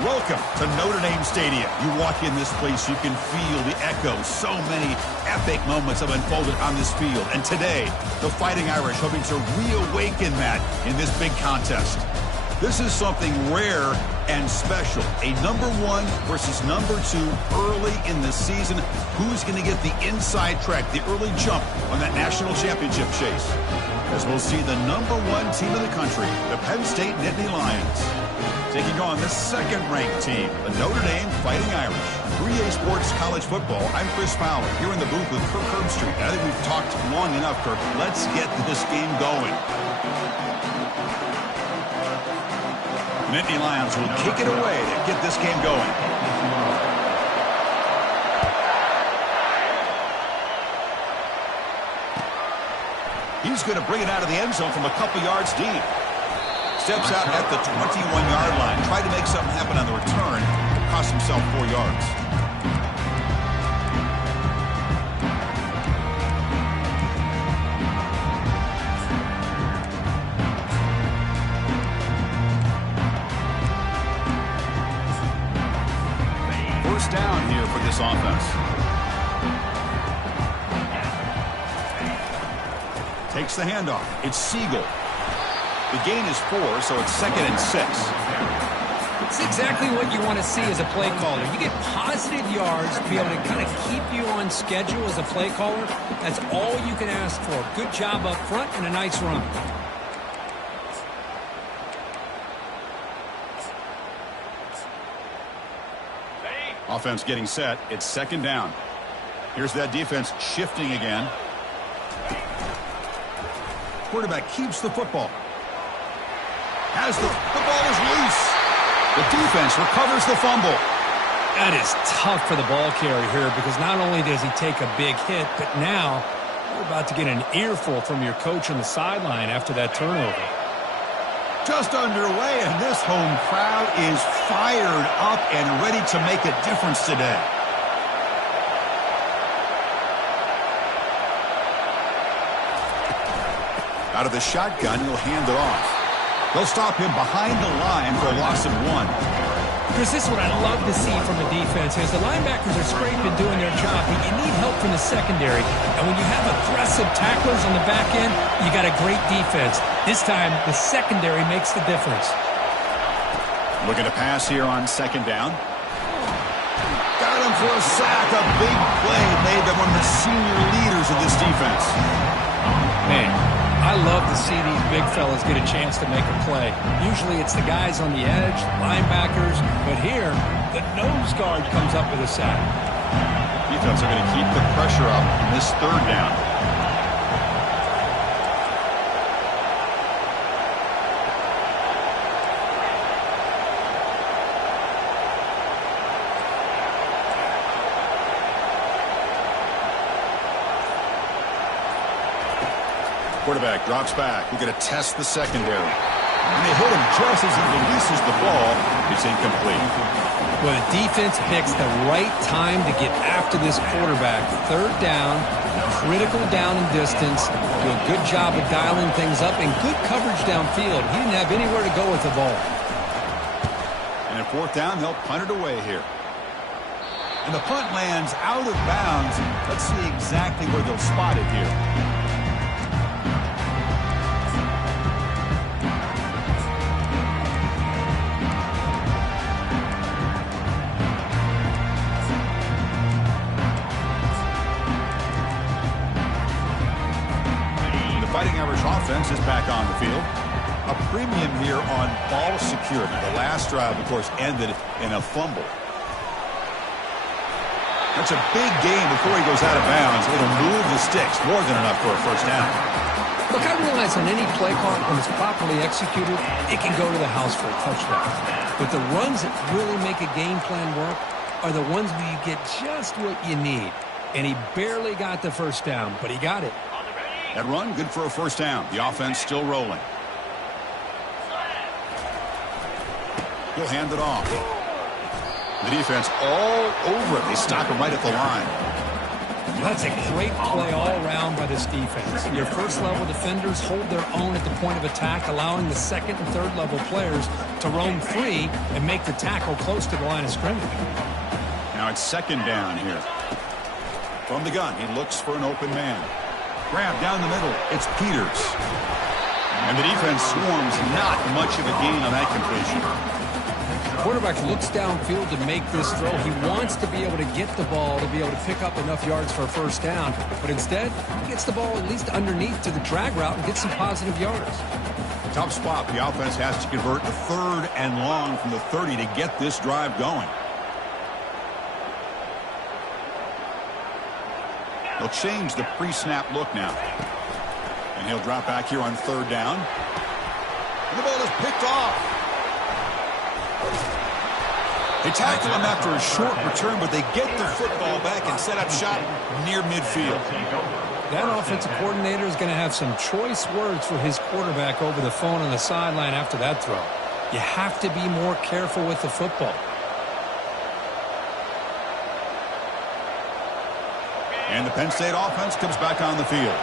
Welcome to Notre Dame Stadium. You walk in this place, you can feel the echoes. So many epic moments have unfolded on this field. And today, the Fighting Irish hoping to reawaken that in this big contest. This is something rare and special. A #1 versus #2 early in the season. Who's going to get the inside track, the early jump on that national championship chase? As we'll see the #1 team in the country, the Penn State Nittany Lions, taking on the second-ranked team, the Notre Dame Fighting Irish. 3A Sports College Football, I'm Chris Fowler, here in the booth with Kirk Herbstreit. I think we've talked long enough, Kirk. Let's get this game going. The Nittany Lions will kick it away to get this game going. He's going to bring it out of the end zone from a couple yards deep. Steps out at the 21-yard line. Tried to make something happen on the return. Cost himself 4 yards. First down here for this offense. Takes the handoff. It's Siegel. The gain is 4, so it's 2nd and 6. It's exactly what you want to see as a play caller. You get positive yards to be able to kind of keep you on schedule as a play caller. That's all you can ask for. Good job up front and a nice run. Offense getting set. It's 2nd down. Here's that defense shifting again. Quarterback keeps the football. As the ball is loose. The defense recovers the fumble. That is tough for the ball carrier here because not only does he take a big hit, but now you're about to get an earful from your coach on the sideline after that turnover. Just underway, and this home crowd is fired up and ready to make a difference today. Out of the shotgun, he'll hand it off. They'll stop him behind the line for a loss of 1. Chris, this is what I love to see from the defense. As the linebackers are scraping, doing their job, but you need help from the secondary. And when you have aggressive tacklers on the back end, you got a great defense. This time, the secondary makes the difference. Looking to pass here on 2nd down. Got him for a sack. A big play made by one of the senior leaders of this defense. Man, I love to see these big fellas get a chance to make a play. Usually it's the guys on the edge, linebackers, but here, the nose guard comes up with a sack. Defense are going to keep the pressure up in this 3rd down. Quarterback drops back. We're going to test the secondary. And they hit him just as he releases the ball. It's incomplete. Well, the defense picks the right time to get after this quarterback. 3rd down, critical down and distance. Do a good job of dialing things up and good coverage downfield. He didn't have anywhere to go with the ball. And at 4th down, they'll punt it away here. And the punt lands out of bounds. Let's see exactly where they'll spot it here. Fighting Irish offense is back on the field. A premium here on ball security. The last drive, of course, ended in a fumble. That's a big gain before he goes out of bounds. It'll move the sticks. More than enough for a 1st down. Look, I realize on any play call, when it's properly executed, it can go to the house for a touchdown. But the runs that really make a game plan work are the ones where you get just what you need. And he barely got the 1st down, but he got it. That run, good for a 1st down. The offense still rolling. He'll hand it off. The defense all over it. They stop him right at the line. That's a great play all around by this defense. Your first-level defenders hold their own at the point of attack, allowing the second and third-level players to roam free and make the tackle close to the line of scrimmage. Now it's second down here. From the gun, he looks for an open man. Grab down the middle. It's Peters. And the defense swarms. Not much of a gain on that completion. Quarterback looks downfield to make this throw. He wants to be able to get the ball to be able to pick up enough yards for a first down. But instead, he gets the ball at least underneath to the drag route and gets some positive yards. Tough spot. The offense has to convert the 3rd and long from the 30 to get this drive going. They'll change the pre-snap look now. And he'll drop back here on 3rd down. And the ball is picked off. They tackle him after a short return, but they get the football back and set up shop near midfield. That offensive coordinator is going to have some choice words for his quarterback over the phone on the sideline after that throw. You have to be more careful with the football. And the Penn State offense comes back on the field.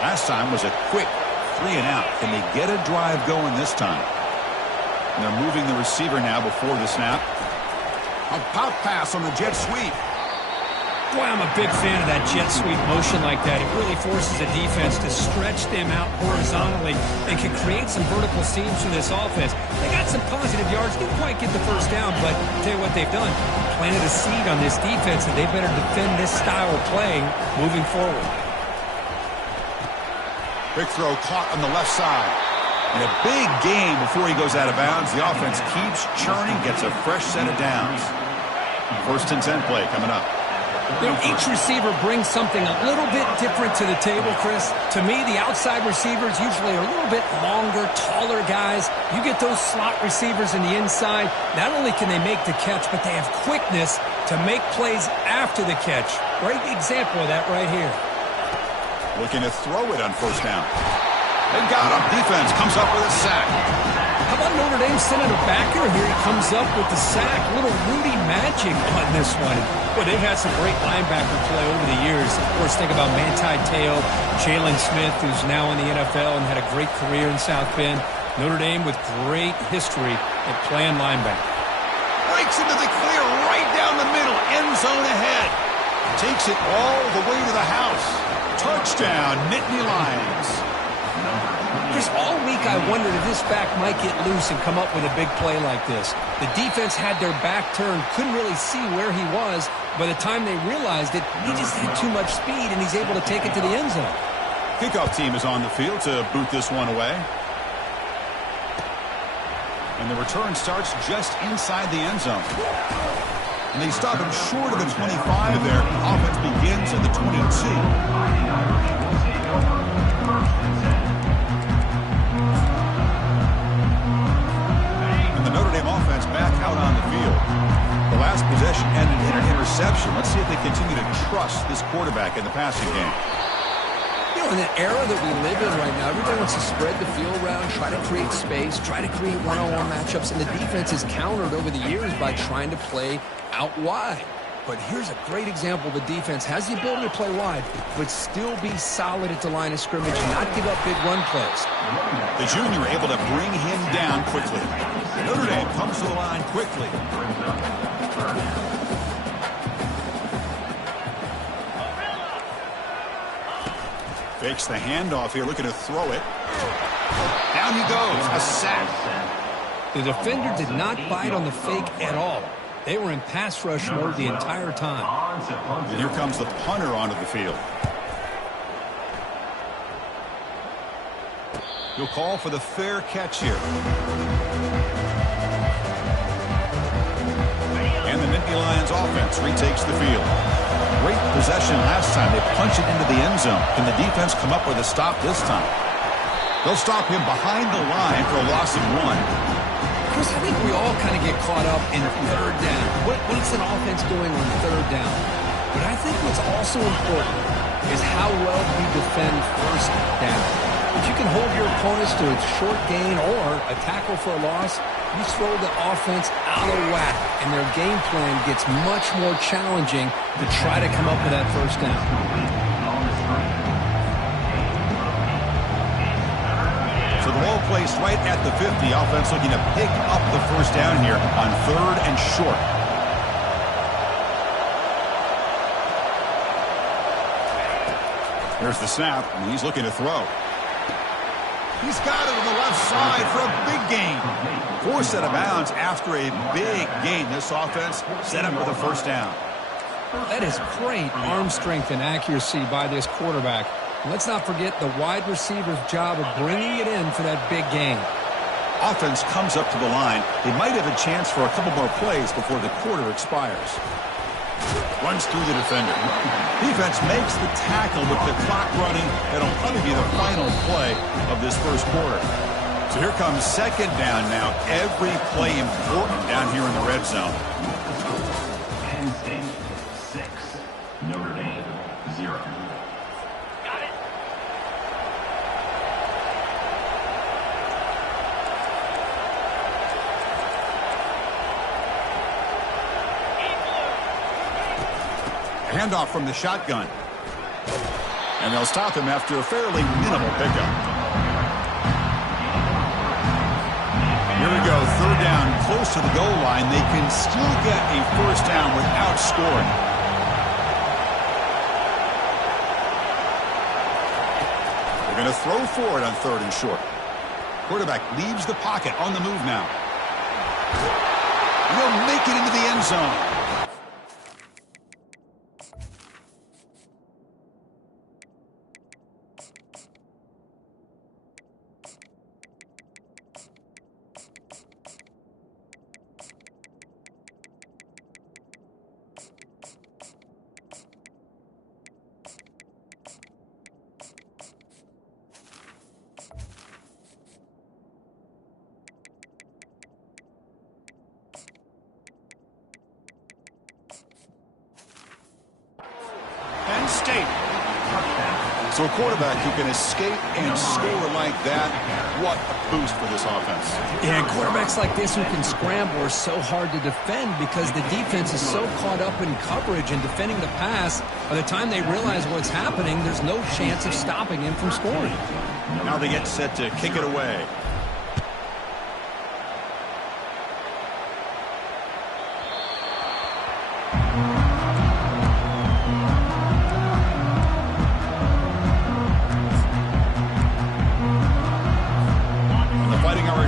Last time was a quick 3-and-out. Can they get a drive going this time? And they're moving the receiver now before the snap. A pop pass on the jet sweep. Boy, I'm a big fan of that jet sweep motion like that. It really forces a defense to stretch them out horizontally and can create some vertical seams for this offense. They got some positive yards. Didn't quite get the first down, but I'll tell you what they've done. Planted a seed on this defense, and they better defend this style of playing moving forward. Big throw caught on the left side. And a big game before he goes out of bounds. The offense keeps churning, gets a fresh set of downs. 1st and 10 play coming up. You know, each receiver brings something a little bit different to the table, Chris. To me, the outside receivers usually are a little bit longer, taller guys. You get those slot receivers in the inside, not only can they make the catch, but they have quickness to make plays after the catch. Great example of that right here. Looking to throw it on 1st down. They got him. Defense comes up with a sack. How about Notre Dame sending a backer? Here he comes up with the sack. Little Rudy magic on this one. Well, they've had some great linebacker play over the years. Of course, think about Manti Te'o, Jalen Smith, who's now in the NFL and had a great career in South Bend. Notre Dame with great history at playing linebacker. Breaks into the clear right down the middle. End zone ahead. Takes it all the way to the house. Touchdown, Nittany Lions. Just all week I wondered if this back might get loose and come up with a big play like this. The defense had their back turned, couldn't really see where he was. By the time they realized it, he just had too much speed, and he's able to take it to the end zone. Kickoff team is on the field to boot this one away. And the return starts just inside the end zone. And they stop him short of the 25 there. Offense begins at the 22. Offense back out on the field. The last possession ended in an interception. Let's see if they continue to trust this quarterback in the passing game. You know, in the era that we live in right now, everybody wants to spread the field around, try to create space, try to create one-on-one matchups, and the defense is countered over the years by trying to play out wide. But here's a great example. The defense has the ability to play wide, but still be solid at the line of scrimmage and not give up big run plays. The junior able to bring him down quickly. Notre Dame comes to the line quickly. Fakes the handoff here, looking to throw it. Down he goes, a sack. The defender did not bite on the fake at all. They were in pass rush mode the entire time. And here comes the punter onto the field. He'll call for the fair catch here. And the Nittany Lions offense retakes the field. Great possession last time. They punch it into the end zone. Can the defense come up with a stop this time? They'll stop him behind the line for a loss of 1. Chris, I think we all kind of get caught up in 3rd down. What's an offense doing on 3rd down? But I think what's also important is how well you defend 1st down. If you can hold your opponents to a short gain or a tackle for a loss, you throw the offense out of whack. And and their game plan gets much more challenging to try to come up with that first down. So the ball placed right at the 50. Offense looking to pick up the first down here on 3rd and short. There's the snap, and he's looking to throw. He's got it on the left side for a big gain. Forced out of bounds after a big gain. This offense set up with a first down. That is great arm strength and accuracy by this quarterback. Let's not forget the wide receiver's job of bringing it in for that big gain. Offense comes up to the line. They might have a chance for a couple more plays before the quarter expires. Runs through the defender. Defense makes the tackle with the clock running. That'll probably be the final play of this first quarter. So here comes 2nd down now. Every play important down here in the red zone. Penn State 6, Notre Dame 0. Got it. Handoff from the shotgun. And they'll stop him after a fairly minimal pickup. Here we go, 3rd down, close to the goal line. They can still get a first down without scoring. They're going to throw for it on 3rd and short. Quarterback leaves the pocket on the move now. He'll make it into the end zone. Penn State. So a quarterback who can escape and score like that, what a boost for this offense. Yeah, and quarterbacks like this who can scramble are so hard to defend because the defense is so caught up in coverage and defending the pass. By the time they realize what's happening, there's no chance of stopping him from scoring. Now they get set to kick it away.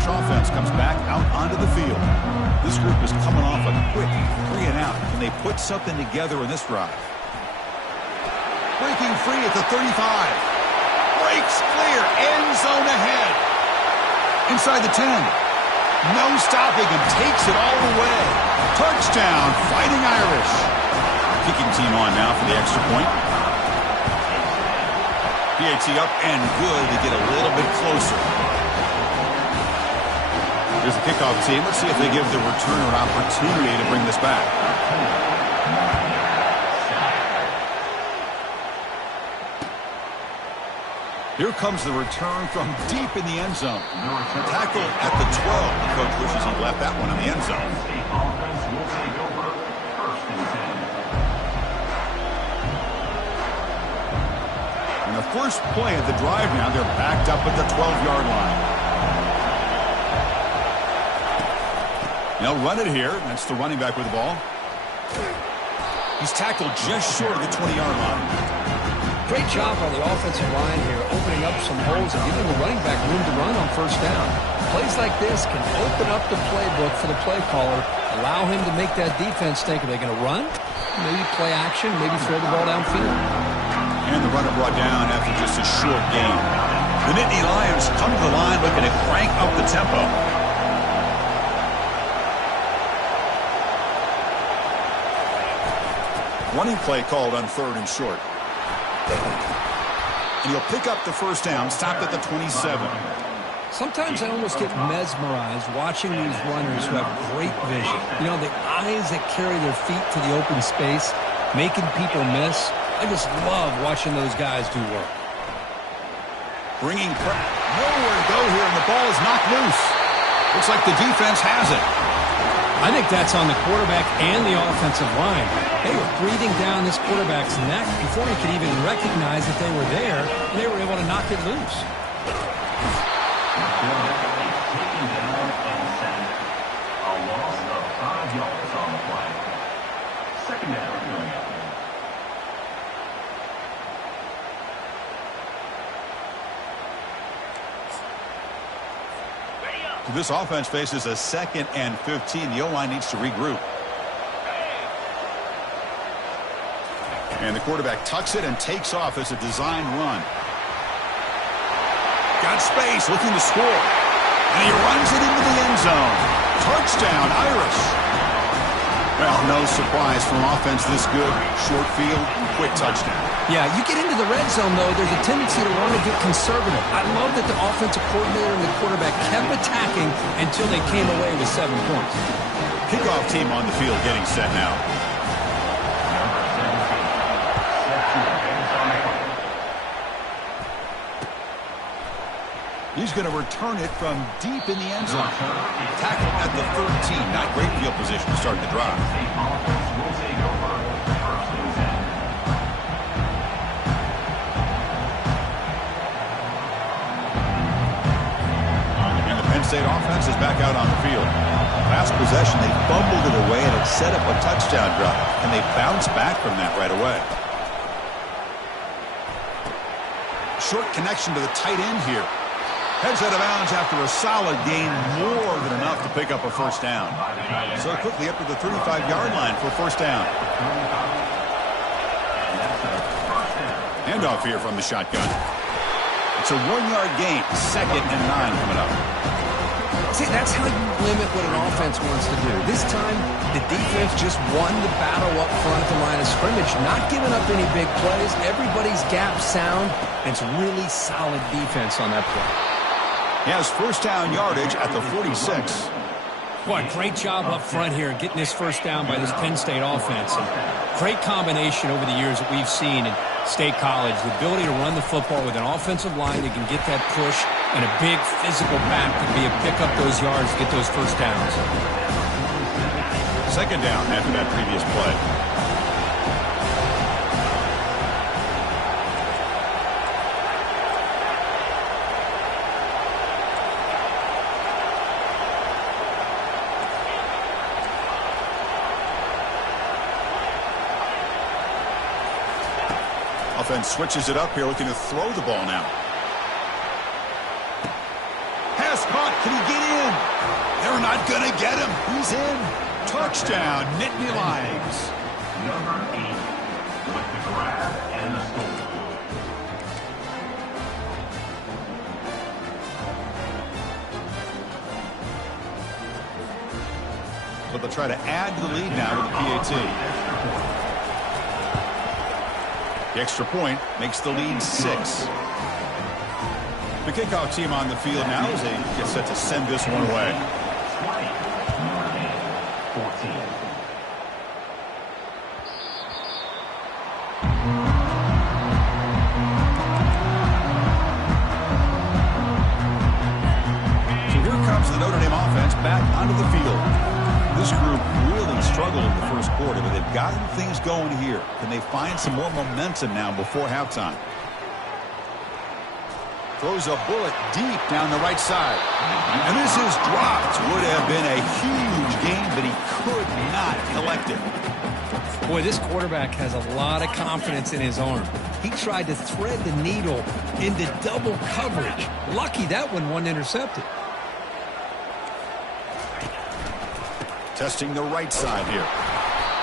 Offense comes back out onto the field. This group is coming off a quick 3 and out. Can they put something together in this drive? Breaking free at the 35. Breaks clear. End zone ahead. Inside the 10. No stopping him. Takes it all the way. Touchdown. Fighting Irish. Kicking team on now for the extra point. PAT up and good to get a little bit closer. Here's the kickoff team. Let's see if they give the returner an opportunity to bring this back. Here comes the return from deep in the end zone. Tackle at the 12. The coach wishes he left that one in the end zone. And the first play of the drive now, they're backed up at the 12-yard line. They'll run it here. That's the running back with the ball. He's tackled just short of the 20-yard line. Great job on the offensive line here, opening up some holes and giving the running back room to run on first down. Plays like this can open up the playbook for the play caller, allow him to make that defense think, are they going to run? Maybe play action, maybe throw the ball downfield. And the runner brought down after just a short gain. The Nittany Lions come to the line looking to crank up the tempo. Running play called on 3rd and short. And he'll pick up the first down, stopped at the 27. Sometimes I almost get mesmerized watching these runners who have great vision. You know, the eyes that carry their feet to the open space, making people miss. I just love watching those guys do work. Bringing nowhere to go here, and the ball is knocked loose. Looks like the defense has it. I think that's on the quarterback and the offensive line. They were breathing down this quarterback's neck before he could even recognize that they were there, and they were able to knock it loose. A loss of 5 yards on the play. Second down. This offense faces a 2nd and 15. The O-line needs to regroup. And the quarterback tucks it and takes off as a design run. Got space, looking to score. And he runs it into the end zone. Touchdown, Irish. Well, no surprise from offense this good. Short field, quick touchdown. Yeah, you get into the red zone, though, there's a tendency to want to get conservative. I love that the offensive coordinator and the quarterback kept attacking until they came away with 7 points. Kickoff team on the field getting set now. He's going to return it from deep in the end zone. Tackled at the 13. Not great field position to start the drive. And the Penn State offense is back out on the field. Last possession, they fumbled it away, and it set up a touchdown drive. And they bounced back from that right away. Short connection to the tight end here. Heads out of bounds after a solid gain, more than enough to pick up a first down. So quickly up to the 35-yard line for first down. Handoff here from the shotgun. It's a 1-yard gain, 2nd and 9 coming up. See, that's how you limit what an offense wants to do. This time, the defense just won the battle up front at the line of scrimmage, not giving up any big plays. Everybody's gap sound, and it's really solid defense on that play. He has first down yardage at the 46. Boy, great job up front here getting this first down by this Penn State offense. And great combination over the years that we've seen in State College. The ability to run the football with an offensive line that can get that push and a big physical back to be able to pick up those yards, get those first downs. Second down after that previous play. Offense switches it up here, looking to throw the ball now. Pass caught. Can he get in? They're not going to get him. He's in. Touchdown, Nittany Lions. Number 8 with the grab and the score. So they'll try to add to the lead now with the PAT. The extra point makes the lead 6. The kickoff team on the field now as they get set to send this one away. 14. So here comes the Notre Dame offense back onto the field. This group really struggled in the first quarter, but they've gotten things going here. Can they find some more momentum now before halftime? Throws a bullet deep down the right side. And this is dropped. Would have been a huge gain, but he could not collect it. Boy, this quarterback has a lot of confidence in his arm. He tried to thread the needle into double coverage. Lucky that one wasn't intercepted. Testing the right side here.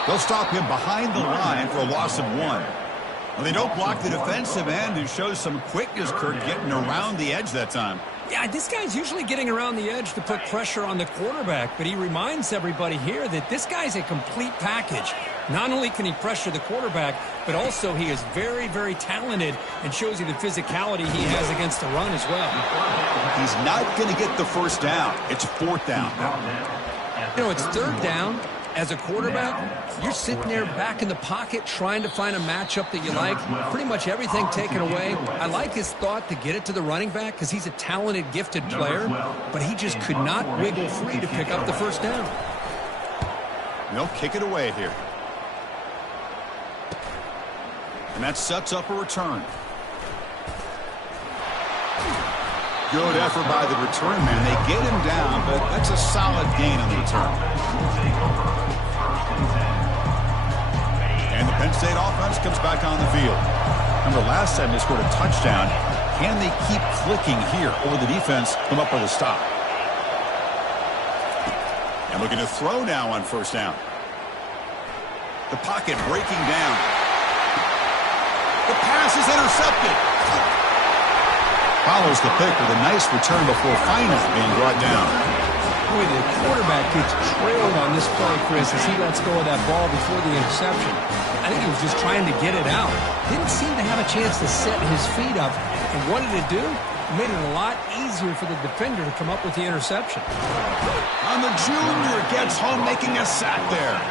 They'll stop him behind the line for a loss of 1. Well, they don't block the defensive end, who shows some quickness, Kirk, getting around the edge that time. Yeah, this guy's usually getting around the edge to put pressure on the quarterback, but he reminds everybody here that this guy's a complete package. Not only can he pressure the quarterback, but also he is very, very talented and shows you the physicality he has against the run as well. He's not going to get the first down. It's 4th down. You know, it's 3rd down. As a quarterback, you're sitting there back in the pocket trying to find a matchup that you like. Pretty much everything taken away. I like his thought to get it to the running back because he's a talented, gifted player, but he just could not wiggle free to pick up the first down. And they'll kick it away here. And that sets up a return. Good effort by the return man. They get him down, but that's a solid gain on the return. And the Penn State offense comes back on the field. Remember, last time they scored a touchdown. Can they keep clicking here, or the defense come up with a stop? And looking to throw now on first down. The pocket breaking down. The pass is intercepted. Follows the pick with a nice return before finally being brought down. Boy, the quarterback gets trailed on this play, Chris, as he lets go of that ball before the interception. I think he was just trying to get it out. Didn't seem to have a chance to set his feet up. And what did it do? Made it a lot easier for the defender to come up with the interception. And the junior gets home, making a sack there.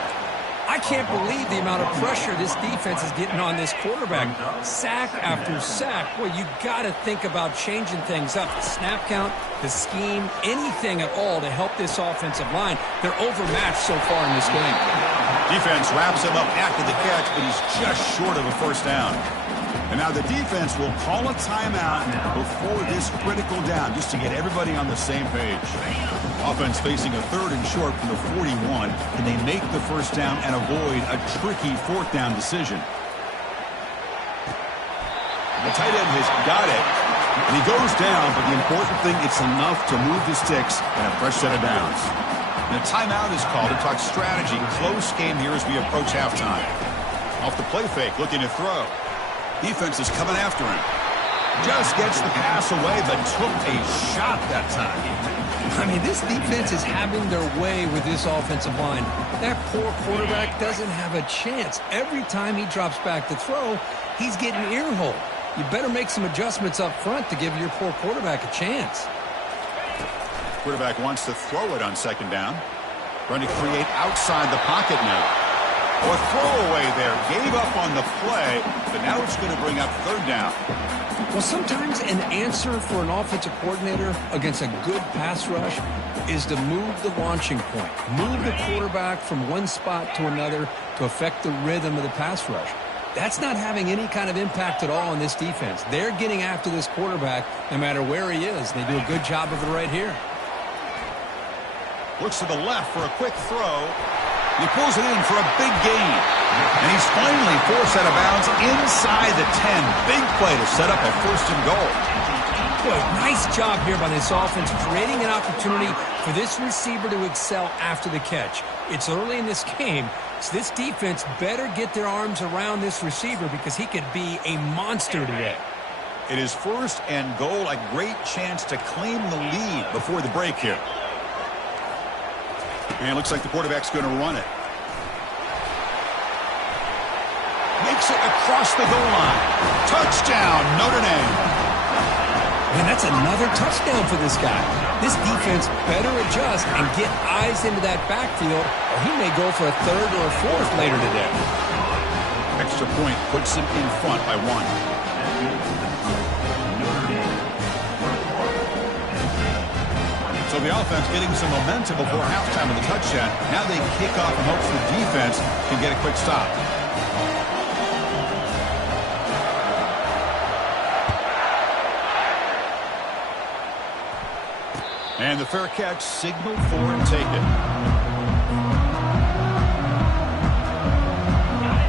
I can't believe the amount of pressure this defense is getting on this quarterback. Sack after sack. Well, you got to think about changing things up. The snap count, the scheme, anything at all to help this offensive line. They're overmatched so far in this game. Defense wraps him up after the catch, but he's just short of a first down. And now the defense will call a timeout before this critical down, just to get everybody on the same page. Offense facing a 3rd and short from the 41. Can they make the first down and avoid a tricky 4th down decision? The tight end has got it, and he goes down, but the important thing, it's enough to move the sticks and a fresh set of downs. And a timeout is called to talk strategy. Close game here as we approach halftime. Off the play fake, looking to throw. Defense is coming after him. Just gets the pass away, but took a shot that time. I mean, this defense is having their way with this offensive line. That poor quarterback doesn't have a chance. Every time he drops back to throw, he's getting earholed. You better make some adjustments up front to give your poor quarterback a chance. Quarterback wants to throw it on 2nd down. Trying to create outside the pocket now. Or throwaway there. Gave up on the play, but now it's going to bring up 3rd down. Well, sometimes an answer for an offensive coordinator against a good pass rush is to move the launching point. Move the quarterback from one spot to another to affect the rhythm of the pass rush. That's not having any kind of impact at all on this defense. They're getting after this quarterback no matter where he is. They do a good job of it right here. Looks to the left for a quick throw. He pulls it in for a big gain. And he's finally forced out of bounds inside the 10. Big play to set up a 1st and goal. Boy, nice job here by this offense, creating an opportunity for this receiver to excel after the catch. It's early in this game, so this defense better get their arms around this receiver because he could be a monster today. It is 1st and goal, a great chance to claim the lead before the break here. And it looks like the quarterback's going to run it. Makes it across the goal line. Touchdown, Notre Dame. And that's another touchdown for this guy. This defense better adjust and get eyes into that backfield, or he may go for a 3rd or a 4th later today. Extra point puts him in front by 1. So the offense getting some momentum before halftime of the touchdown. Now they kick off and hopes the defense can get a quick stop. And the fair catch signaled for and taken.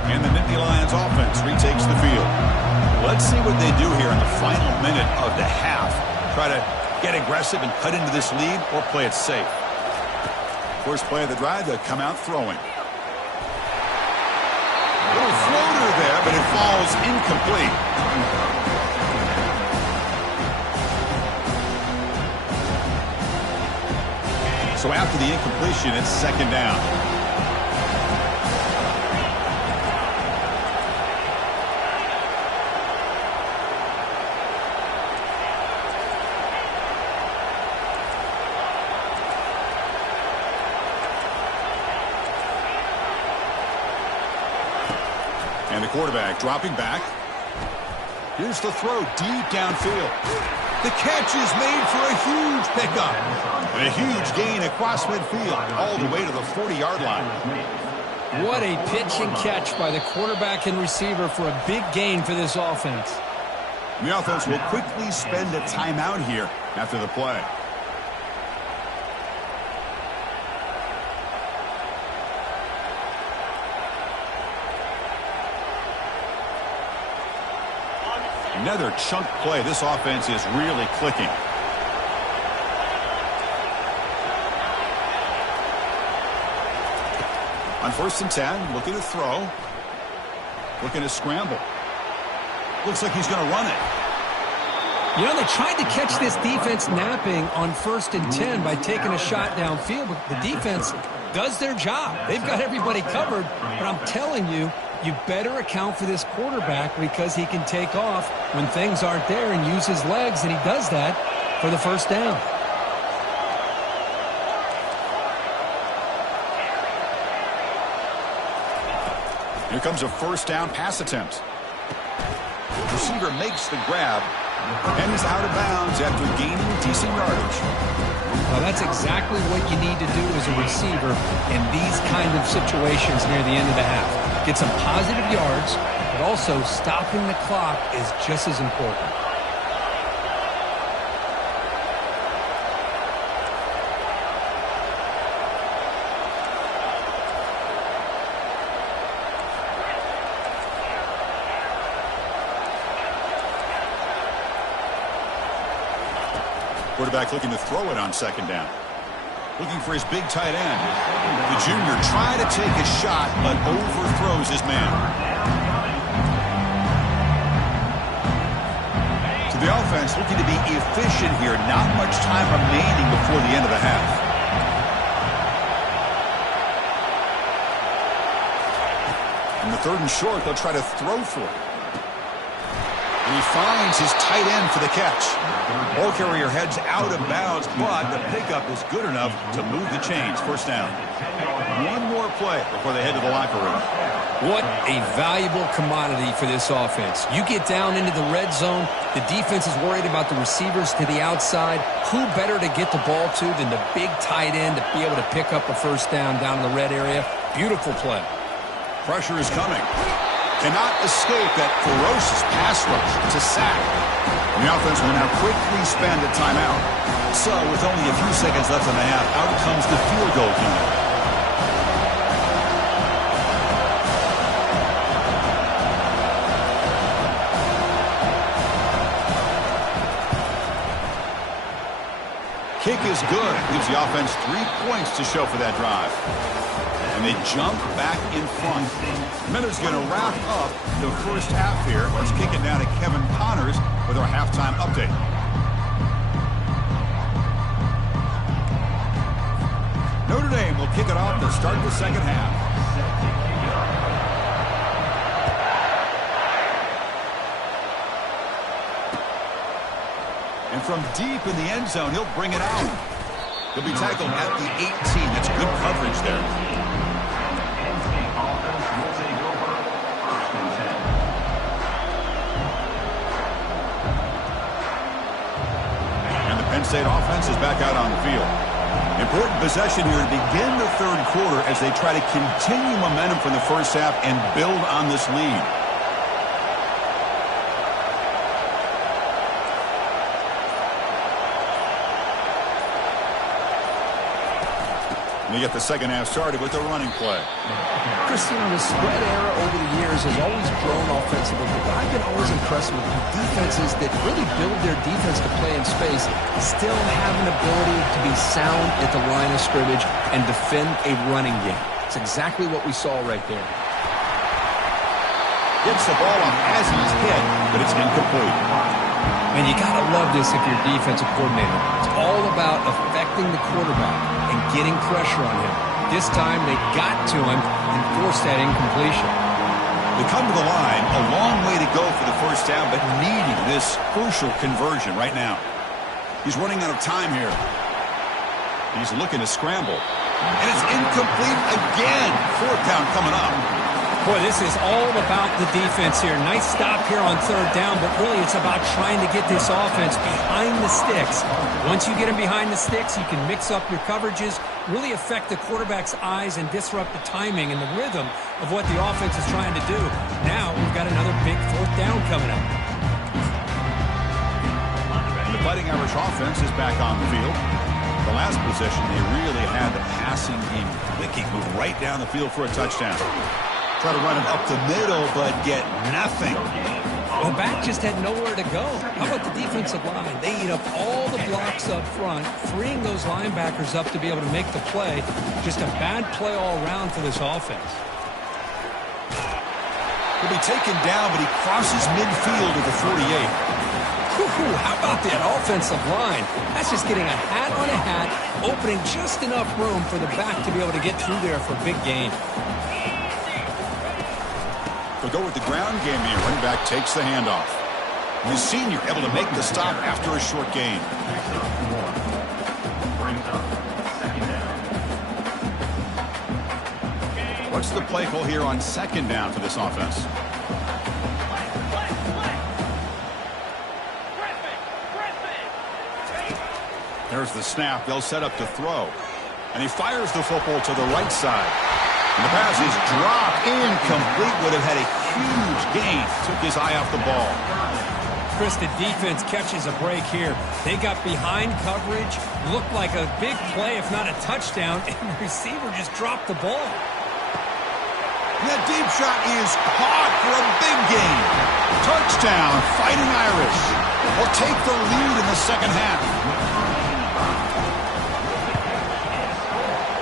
And the Nittany Lions offense retakes the field. Let's see what they do here in the final minute of the half. Try to get aggressive and cut into this lead, or play it safe. First play of the drive, they come out throwing. Little floater there, but it falls incomplete. So after the incompletion, it's 2nd down. And the quarterback dropping back. Here's the throw deep downfield. The catch is made for a huge pickup. And a huge gain across midfield, all the way to the 40-yard line. What a pitch and catch by the quarterback and receiver for a big gain for this offense. The offense will quickly spend a timeout here after the play. Another chunk play. This offense is really clicking. On 1st and 10, looking to throw. Looking to scramble. Looks like he's going to run it. You know, they tried to catch this defense napping on 1st and 10 by taking a shot downfield, but the defense does their job. They've got everybody covered, but I'm telling you, you better account for this quarterback because he can take off when things aren't there and use his legs, and he does that for the first down. Here comes a 1st down pass attempt. Receiver makes the grab, and he's out of bounds after gaining decent yardage. Well, that's exactly what you need to do as a receiver in these kind of situations near the end of the half. Get some positive yards, but also stopping the clock is just as important. Quarterback looking to throw it on 2nd down. Looking for his big tight end. The junior trying to take a shot, but overthrows his man. So the offense looking to be efficient here. Not much time remaining before the end of the half. In the 3rd and short, they'll try to throw for it. And he finds his tight end for the catch. Ball carrier heads out of bounds, but the pickup is good enough to move the chains. 1st down. One more play before they head to the locker room. What a valuable commodity for this offense. You get down into the red zone, the defense is worried about the receivers to the outside. Who better to get the ball to than the big tight end to be able to pick up a 1st down down in the red area? Beautiful play. Pressure is coming. Cannot escape that ferocious pass rush. It's a sack. The offense will now quickly spend a timeout. So, with only a few seconds left in the half, out comes the field goal unit. Kick is good. Gives the offense 3 points to show for that drive. And they jump back in front. Minutes going to wrap up the 1st half here. Let's kick it down to Kevin Connors with our halftime update. Notre Dame will kick it off to start the 2nd half. And from deep in the end zone, he'll bring it out. He'll be tackled at the 18. That's good coverage there. Penn State offense is back out on the field. Important possession here to begin the 3rd quarter as they try to continue momentum from the 1st half and build on this lead. And they get the 2nd half started with a running play. Christian, the spread era over the years has always grown offensively, but I've been always impressed with defenses that really build their defense to play in space, still have an ability to be sound at the line of scrimmage and defend a running game. It's exactly what we saw right there. Gets the ball off as he's hit, but it's incomplete. And you got to love this if you're a defensive coordinator. It's all about affecting the quarterback and getting pressure on him. This time they got to him and forced that incompletion. They come to the line, a long way to go for the 1st down, but needing this crucial conversion right now. He's running out of time here. He's looking to scramble. And it's incomplete again. 4th down coming up. Boy, this is all about the defense here. Nice stop here on third down, but really it's about trying to get this offense behind the sticks. Once you get them behind the sticks, you can mix up your coverages, really affect the quarterback's eyes and disrupt the timing and the rhythm of what the offense is trying to do. Now we've got another big fourth down coming up. The Fighting Irish offense is back on the field. The last possession, they really had the passing game clicking, move right down the field for a touchdown. Try to run it up the middle, but get nothing. The back just had nowhere to go. How about the defensive line? They eat up all the blocks up front, freeing those linebackers up to be able to make the play. Just a bad play all around for this offense. He'll be taken down, but he crosses midfield to the 48. How about that offensive line? That's just getting a hat on a hat, opening just enough room for the back to be able to get through there for a big gain. They'll go with the ground game here. Running back takes the handoff. And the senior able to make the stop after a short gain. What's the play call here on second down for this offense? There's the snap. They'll set up to throw. And he fires the football to the right side. And the pass is dropped incomplete. Would have had a huge gain. Took his eye off the ball. Chris, the defense catches a break here. They got behind coverage. Looked like a big play, if not a touchdown. And the receiver just dropped the ball. That deep shot is caught for a big gain. Touchdown, Fighting Irish. Will take the lead in the second half.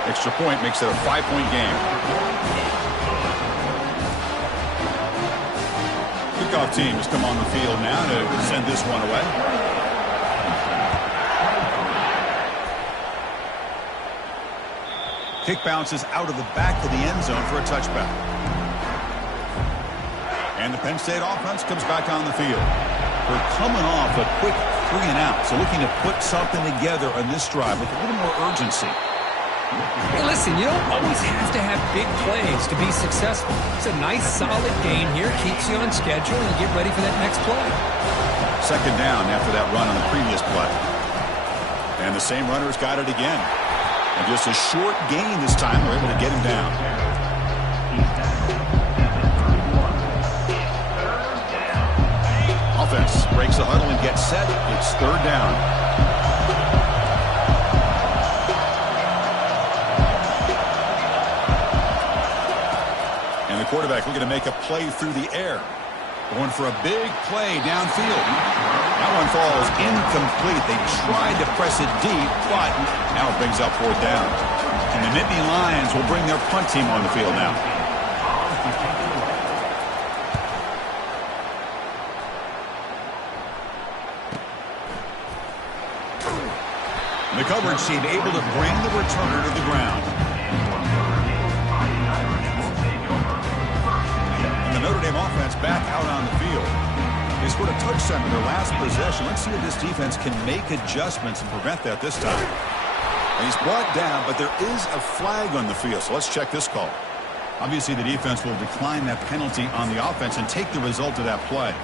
Extra point makes it a 5-point game. Kickoff team has come on the field now to send this one away. Kick bounces out of the back of the end zone for a touchback. And the Penn State offense comes back on the field. They're coming off a quick 3 and out, so looking to put something together on this drive with a little more urgency. Hey, listen, you don't always have to have big plays to be successful. It's a nice, solid gain here. Keeps you on schedule, and you get ready for that next play. Second down after that run on the previous play. And the same runner's got it again. And just a short gain this time. They're able to get him down. Offense breaks the huddle and gets set. It's third down. And the quarterback looking to make a play through the air. Going for a big play downfield. That one falls incomplete. They tried to press it deep, but now it brings up fourth down. And the Nittany Lions will bring their punt team on the field now. And the coverage team able to bring the returner to the ground. And the Notre Dame offense back out on the field. They scored a touchdown in their last possession. Let's see if this defense can make adjustments and prevent that this time. And he's brought down, but there is a flag on the field, so let's check this call. Obviously, the defense will decline that penalty on the offense and take the result of that play.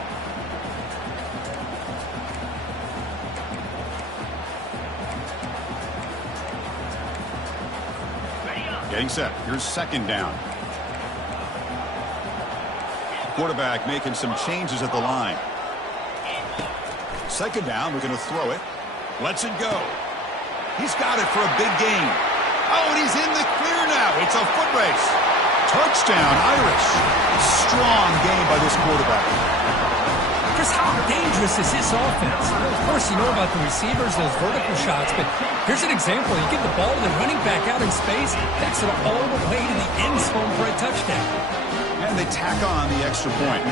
Getting set. Here's second down. Quarterback making some changes at the line. Second down, we're going to throw it. Lets it go. He's got it for a big gain. Oh, and he's in the clear now. It's a foot race. Touchdown, Irish. Strong game by this quarterback. Chris, how dangerous is this offense? Of course, you know about the receivers, those vertical shots, but here's an example. You give the ball to the running back out in space, takes it all the way to the end zone for a touchdown. And they tack on the extra point.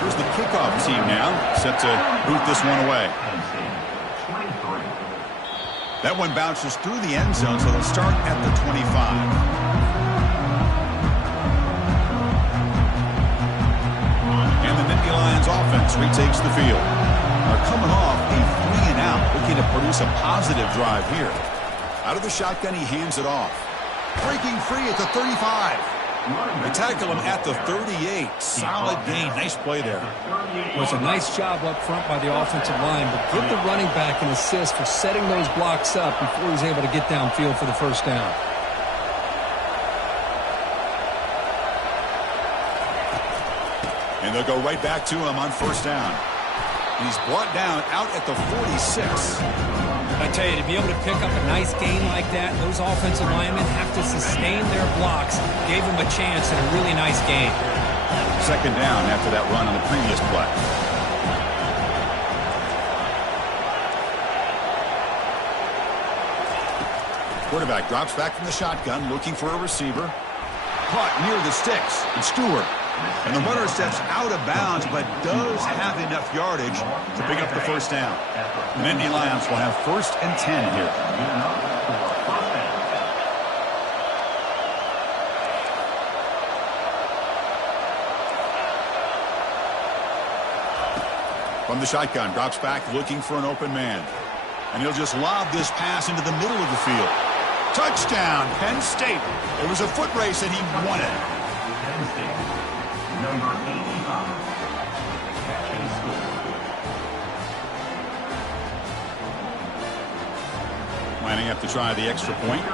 Here's the kickoff team now, set to boot this one away. That one bounces through the end zone, so they'll start at the 25. And the Nittany Lions offense retakes the field. They're coming off a 3 and out, looking to produce a positive drive here. Out of the shotgun, he hands it off. Breaking free at the 35. They tackle him at the 38. Solid gain. Nice play there. It was a nice job up front by the offensive line, but give the running back an assist for setting those blocks up before he's able to get downfield for the first down. And they'll go right back to him on first down. He's brought down out at the 46. I tell you, to be able to pick up a nice gain like that, those offensive linemen have to sustain their blocks. Gave him a chance and a really nice gain. Second down after that run on the previous play. Quarterback drops back from the shotgun, looking for a receiver. Caught near the sticks, and Stewart. And the runner steps out of bounds, but does have enough yardage to pick up the first down. The Nittany Lions will have 1st and 10 here. From the shotgun, drops back looking for an open man. And he'll just lob this pass into the middle of the field. Touchdown, Penn State. It was a foot race, and he won it. Penn State. Number 85, catch and score. Lining up to try the extra point.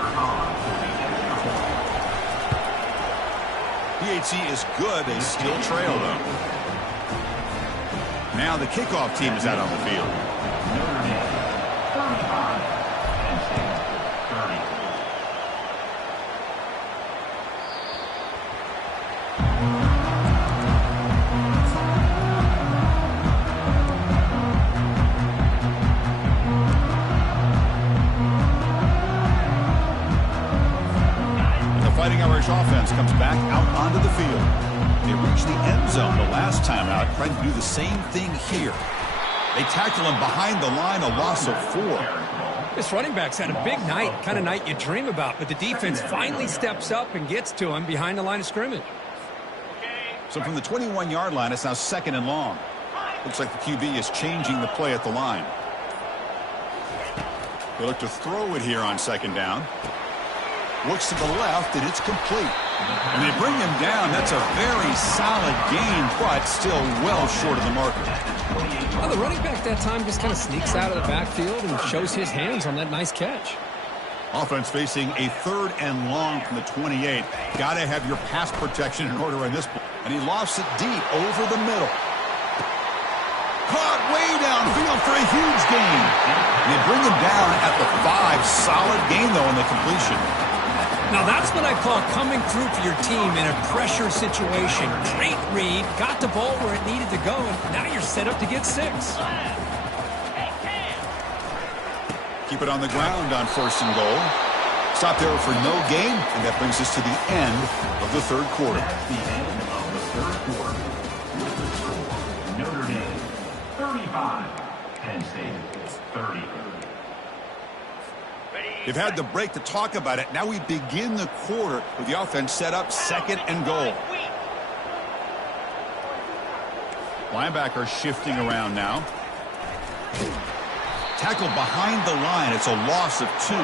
PHC is good. They still trail, though. Now the kickoff team is out on the field. Notre Dame, 35, Penn State, 30. Fighting Irish offense comes back out onto the field. They reached the end zone the last time out, trying to do the same thing here. They tackle him behind the line, a loss of 4. This running back's had a big night, kind of night you dream about, but the defense finally steps up and gets to him behind the line of scrimmage. So from the 21-yard line, it's now 2nd and long. Looks like the QB is changing the play at the line. They look to throw it here on 2nd down. Looks to the left, and it's complete. And they bring him down. That's a very solid gain, but still well short of the marker. Well, the running back that time just kind of sneaks out of the backfield and shows his hands on that nice catch. Offense facing a 3rd and long from the 28. Got to have your pass protection in order in this play. And he lofts it deep over the middle. Caught way downfield for a huge gain. And they bring him down at the 5. Solid gain, though, in the completion. Now that's what I call coming through for your team in a pressure situation. Great read, got the ball where it needed to go, and now you're set up to get 6. Keep it on the ground on 1st and goal. Stop there for no gain, and that brings us to the end of the 3rd quarter. That's the end of the 3rd quarter. With the score, Notre Dame, 35, Penn State, 30. They've had the break to talk about it. Now we begin the quarter with the offense set up 2nd and goal. Linebacker shifting around now. Tackled behind the line. It's a loss of 2.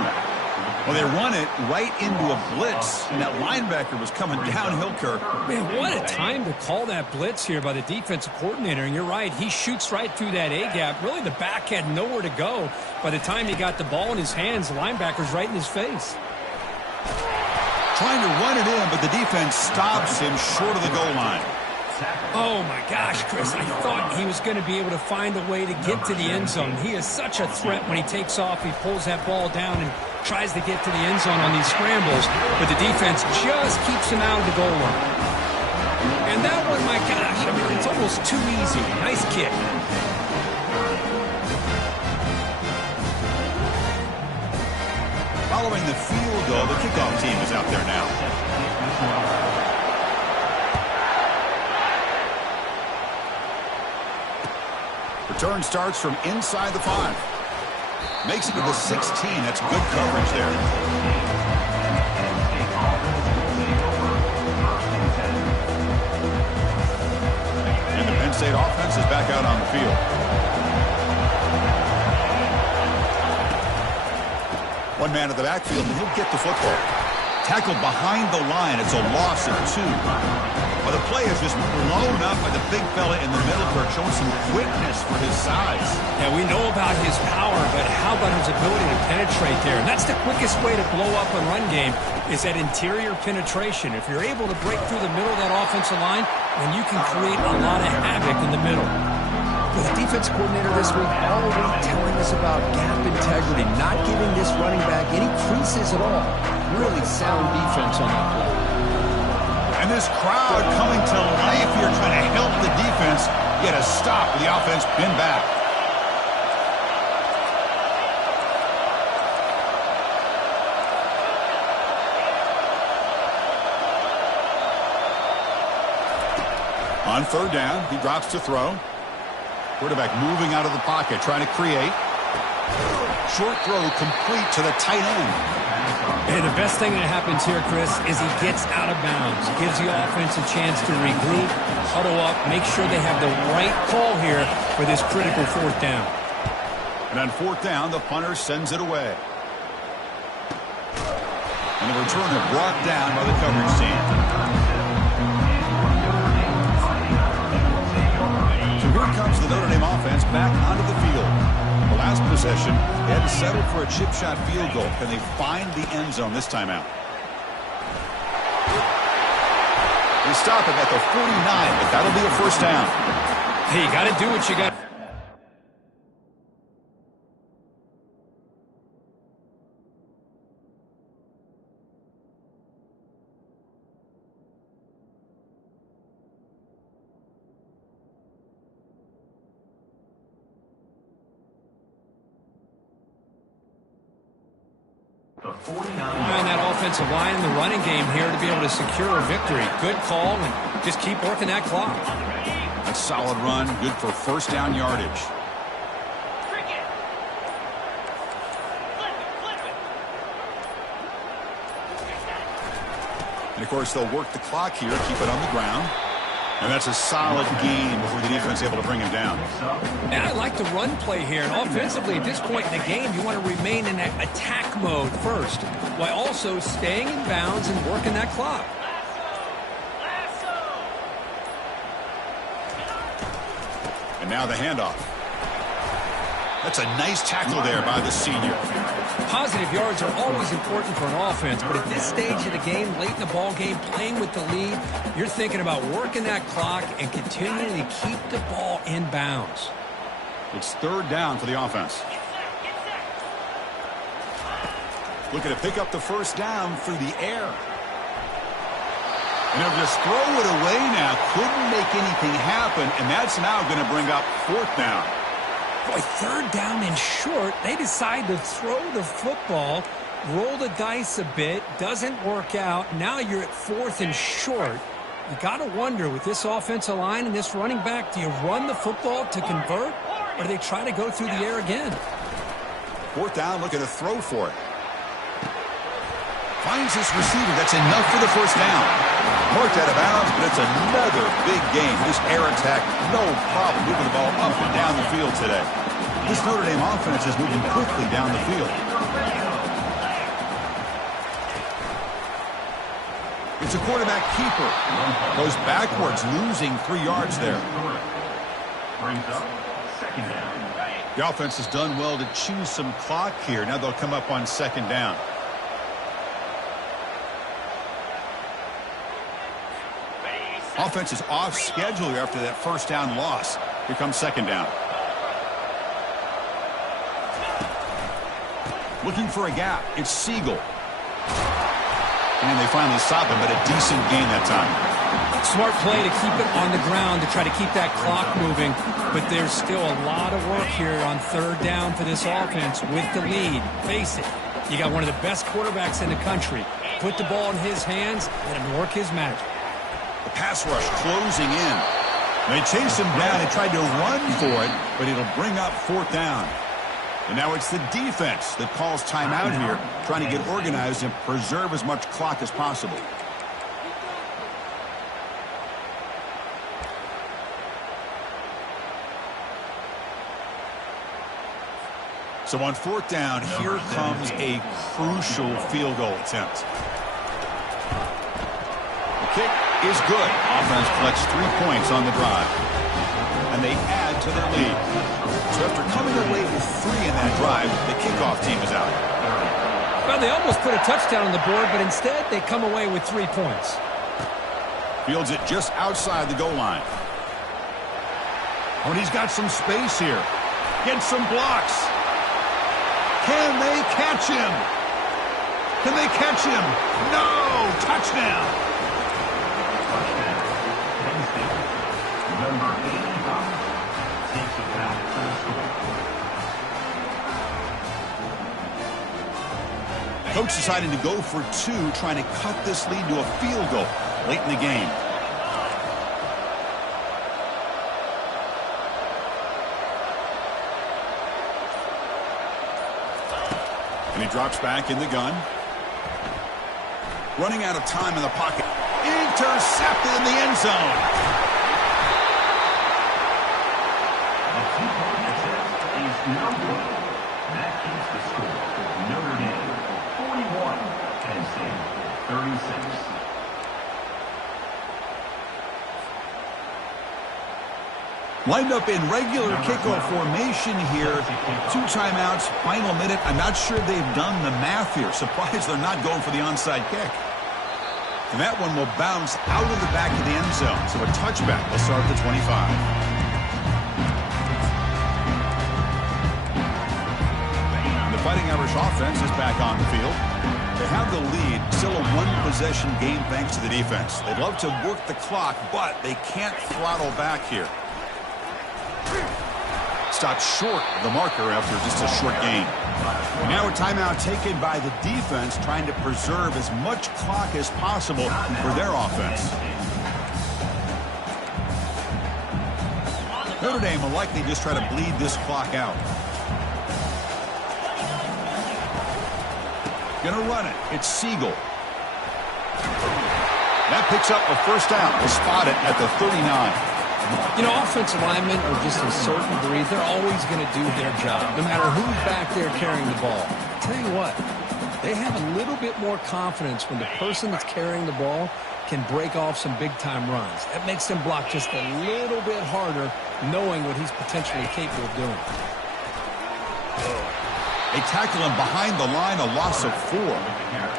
Well, they run it right into a blitz, and that linebacker was coming downhill, Kirk. Man, what a time to call that blitz here by the defensive coordinator. And you're right, he shoots right through that A-gap. Really, the back had nowhere to go. By the time he got the ball in his hands, the linebacker's right in his face. Trying to run it in, but the defense stops him short of the goal line. Oh, my gosh, Chris. I thought he was going to be able to find a way to get to the end zone. He is such a threat when he takes off. He pulls that ball down and tries to get to the end zone on these scrambles. But the defense just keeps him out of the goal line. And that one, my gosh, I mean, it's almost too easy. Nice kick. Following the field goal, the kickoff team is out there now. Return starts from inside the 5. Makes it to the 16. That's good coverage there. And the Penn State offense is back out on the field. One man at the backfield, and he'll get the football. Tackled behind the line. It's a loss of 2. Well, the play is just blown up by the big fella in the middle, showing some quickness for his size. Yeah, we know about his power, but how about his ability to penetrate there? And that's the quickest way to blow up a run game, is that interior penetration. If you're able to break through the middle of that offensive line, then you can create a lot of havoc in the middle. The defense coordinator this week already telling us about gap integrity, not giving this running back any creases at all. Really sound defense on that play. And this crowd coming to life here, trying to help the defense get a stop with the offense pinned back. On 3rd down, he drops to throw. Quarterback moving out of the pocket, trying to create. Short throw complete to the tight end. And the best thing that happens here, Chris, is he gets out of bounds. Gives the offense a chance to regroup, huddle up, make sure they have the right call here for this critical 4th down. And on 4th down, the punter sends it away. And the returner brought down by the coverage team. So here comes the Notre Dame offense back onto the field. The last possession, they had to settle for a chip shot field goal. Can they find the end zone this time out? They stop it at the 49, but that'll be a 1st down. Hey, you got to do what you got. And that offensive line in the running game here to be able to secure a victory. Good call, and just keep working that clock. A solid run, good for 1st down yardage. And, of course, they'll work the clock here, keep it on the ground. And that's a solid gain before the defense is able to bring him down. And I like the run play here. And offensively, at this point in the game, you want to remain in that attack mode first, while also staying in bounds and working that clock. And now the handoff. That's a nice tackle there by the senior. Positive yards are always important for an offense, but at this stage of the game, late in the ball game, playing with the lead, you're thinking about working that clock and continuing to keep the ball in bounds. It's 3rd down for the offense. Looking to pick up the 1st down through the air. And they'll just throw it away now. Couldn't make anything happen, and that's now going to bring up 4th down. Boy, 3rd down and short. They decide to throw the football, roll the dice a bit, doesn't work out. Now you're at 4th and short. You got to wonder, with this offensive line and this running back, do you run the football to convert, or do they try to go through the air again? 4th down, looking to throw for it. Finds his receiver. That's enough for the 1st down. Marked out of bounds, but it's another big game. This air attack, no problem moving the ball up and down the field today. This Notre Dame offense is moving quickly down the field. It's a quarterback keeper. Goes backwards, losing 3 yards there. The offense has done well to choose some clock here. Now they'll come up on 2nd down. Offense is off schedule here after that 1st down loss. Here comes 2nd down. Looking for a gap. It's Siegel. And they finally stop him, but a decent gain that time. Smart play to keep it on the ground to try to keep that clock moving. But there's still a lot of work here on 3rd down for this offense with the lead. Face it, you got one of the best quarterbacks in the country. Put the ball in his hands, let him work his magic. The pass rush closing in. They chased him down and tried to run for it, but it'll bring up 4th down. And now it's the defense that calls timeout here, trying to get organized and preserve as much clock as possible. So on 4th down, here comes a crucial field goal attempt. The kick is good. Offense collects 3 points on the drive. And they add to their lead. So after coming away with 3 in that drive, the kickoff team is out. Well, they almost put a touchdown on the board, but instead they come away with 3 points. Fields it just outside the goal line. Oh, and he's got some space here. Gets some blocks. Can they catch him? Can they catch him? No! Touchdown! Penn State, number 85, takes it back to the score. Coach deciding to go for 2, trying to cut this lead to a field goal late in the game. And he drops back in the gun. Running out of time in the pocket. Intercepted in the end zone. The two-point attempt is no good. That keeps the score. Notre Dame 41, Penn State 36. Lined up in regular kickoff formation here. 2 timeouts, final minute. I'm not sure they've done the math here. Surprised they're not going for the onside kick. And that one will bounce out of the back of the end zone. So a touchback will start at the 25. The Fighting Irish offense is back on the field. They have the lead, still a 1-possession game thanks to the defense. They'd love to work the clock, but they can't throttle back here. Stopped short of the marker after just a short game. And now a timeout taken by the defense, trying to preserve as much clock as possible for their offense. Notre Dame will likely just try to bleed this clock out. Gonna run it. It's Siegel. That picks up a first down. We'll spot it at the 39. You know, offensive linemen are just a certain breed. They're always going to do their job, no matter who's back there carrying the ball. I'll tell you what, they have a little bit more confidence when the person that's carrying the ball can break off some big-time runs. That makes them block just a little bit harder, knowing what he's potentially capable of doing. They tackle him behind the line, a loss of 4.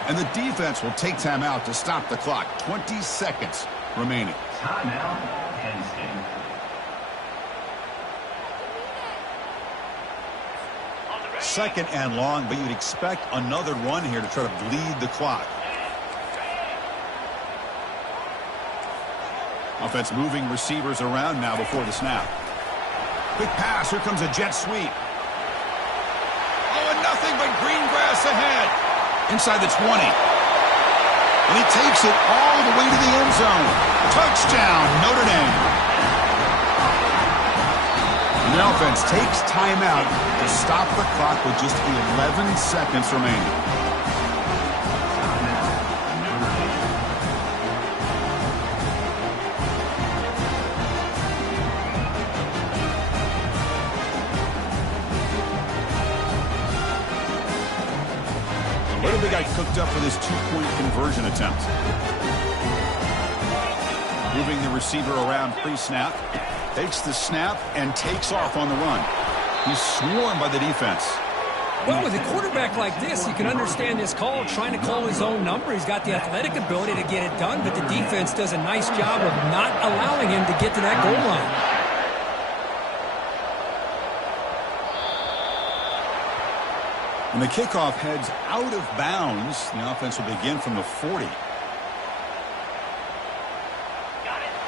And the defense will take time out to stop the clock. 20 seconds remaining. Timeout, Penn State. Second and long, but you'd expect another run here to try to bleed the clock. Offense moving receivers around now before the snap. Quick pass. Here comes a jet sweep. Oh, and nothing but green grass ahead. Inside the 20. And he takes it all the way to the end zone. Touchdown, Notre Dame. And the offense takes timeout to stop the clock with just 11 seconds remaining. What have they got cooked up for this 2-point conversion attempt? Moving the receiver around pre-snap. Takes the snap and takes off on the run. He's swarmed by the defense. Well, with a quarterback like this, you can understand this call, trying to call his own number. He's got the athletic ability to get it done, but the defense does a nice job of not allowing him to get to that goal line. And the kickoff heads out of bounds. The offense will begin from the 40.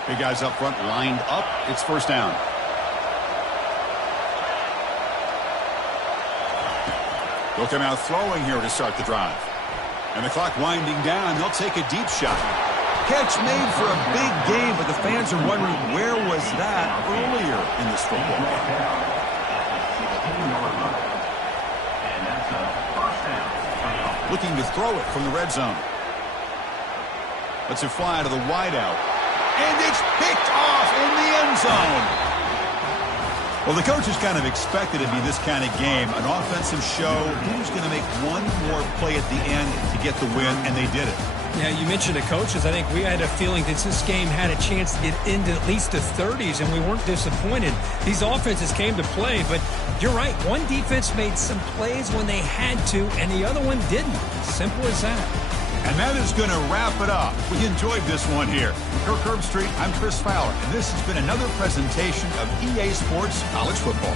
Big guys up front lined up. It's first down. They'll come out throwing here to start the drive. And the clock winding down. They'll take a deep shot. Catch made for a big game, but the fans are wondering where was that earlier in this football game. Looking to throw it from the red zone. Lets it fly to the wideout. And it's picked off in the end zone. Well, the coaches kind of expected it to be this kind of game. An offensive show. Who's going to make one more play at the end to get the win? And they did it. Yeah, you mentioned the coaches. I think we had a feeling that this game had a chance to get into at least the 30s, and we weren't disappointed. These offenses came to play, but you're right. One defense made some plays when they had to, and the other one didn't. Simple as that. And that is going to wrap it up. We enjoyed this one here. For Kirk Herbstreit, I'm Chris Fowler, and this has been another presentation of EA Sports College Football.